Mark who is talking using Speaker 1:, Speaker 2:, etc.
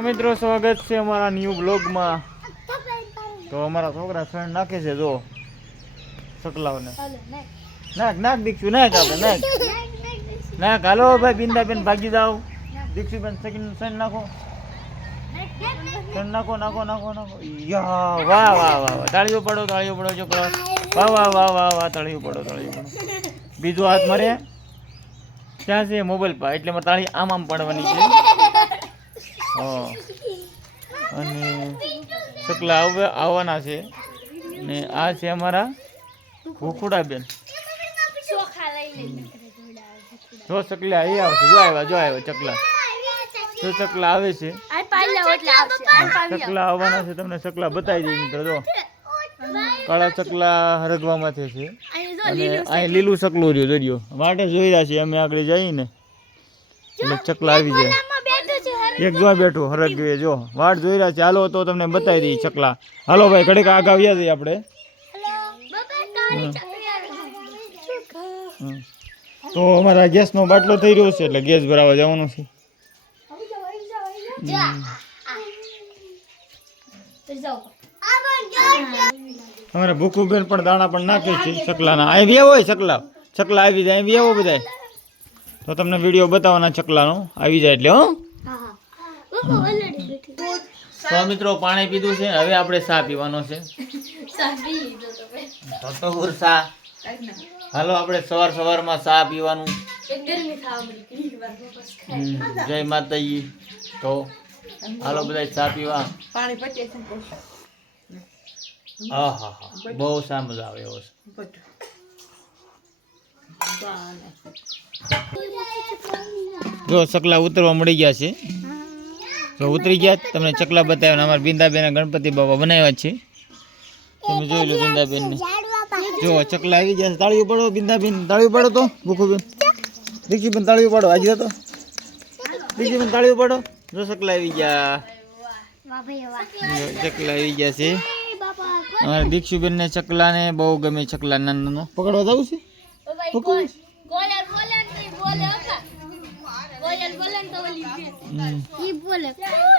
Speaker 1: તો મિત્રો, સ્વાગત છે અમારા ન્યૂ બ્લોગમાં તો અમારા છોકરા ફ્રેન્ડ નાખે છે, જો. સકલાઓને. નાખ નાખ, દીક્ષુ, નાખ આપણે, નાખ. નાખ, હાલો, ભાઈ, બિંદાબેન, ભાગી જાઓ. દીક્ષુબેન સેકન્ડ સેન્ડ નાખો. નાખો નાખો નાખો નાખો. યા, વાહ વાહ વાહ વાહ. તાળીઓ પડો તાળીઓ પડો, છોકરો. વાહ વાહ વાહ વાહ વાહ, તાળીઓ પડો તાળીઓ પડો. બીજો હાથ મરે. ક્યાં છે? મોબાઈલ પર. એટલે મારે તાળી આમ આમ પડવાની છે હા અને આવ આવવાના છે. ને આ છે અમારા ભૂખુડાબેન. જો ચકલા અહીં આવશે જો આવ્યા જો આવ્યા ચકલા. જો ચકલા આવે છે. ચકલા આવવાના છે તમને ચકલા બતાવી દઈએ મિત્રો જો. કાળા ચકલા હરગવા માટે છે. અને અહીં લીલું ચકલું રહ્યું દરિયો માટે જોઈ રહ્યા છીએ અમે આગળ જઈને. એટલે ચકલા આવી જાય એક જો બેઠું હરગ ગયે જો. વાટ જોઈ રહ્યા છે. હાલો તો તમને બતાવી દઈએ ચકલા. હાલો ભાઈ ઘડીક આગળ આવ્યા જઈએ આપણે. તો અમારા ગેસનો બાટલો થઈ રહ્યો છે એટલે ગેસ ભરાવા જવાનું છે. અમારા ભૂખુબેન પણ દાણા પણ નાખે છે ચકલાના. બી હોય ચકલા. ચકલા આવી જાય બી આવો બધાય. તો તમને વીડિયો બતાવવાના ચકલાનો. આવી જાય એટલે હો. તો મિત્રો પાણી પીધું છે. હવે આપણે ચા પીવાનો છે. તો તો ચા. હાલો આપણે સવાર સવારમાં ચા પીવાનું. જય માતાજી. તો હાલો બધા ચા પીવા.
Speaker 2: પાણી પચે છે
Speaker 1: હા હા હા. બહુ સા મજા આવે એવો છે. જો ચકલા ઉતરવા મળી ગયા છે. જો ઉતરી ગયા તમને ચકલા બતાવ્યા અમારા બિંદાબેન ગણપતિ બાબા બનાવ્યા છે. તમે જોઈ લો બિંદાબેન જો, ચકલા આવી ગયા તાળીઓ પડો બિંદાબેન. તાળીઓ પડો તો, ભૂખુબેન. દીક્ષીબેન તાળીઓ પાડો. આજે તો. દીક્ષીબેન તાળીઓ પડો. જો, ચકલા આવી ગયા. ચકલા આવી ગયા છે. અમારે દીક્ષુબેન ને ચકલા ને બહુ ગમે ચકલા નાનો પકડવા જવું છે? પકડવું છે? હમ.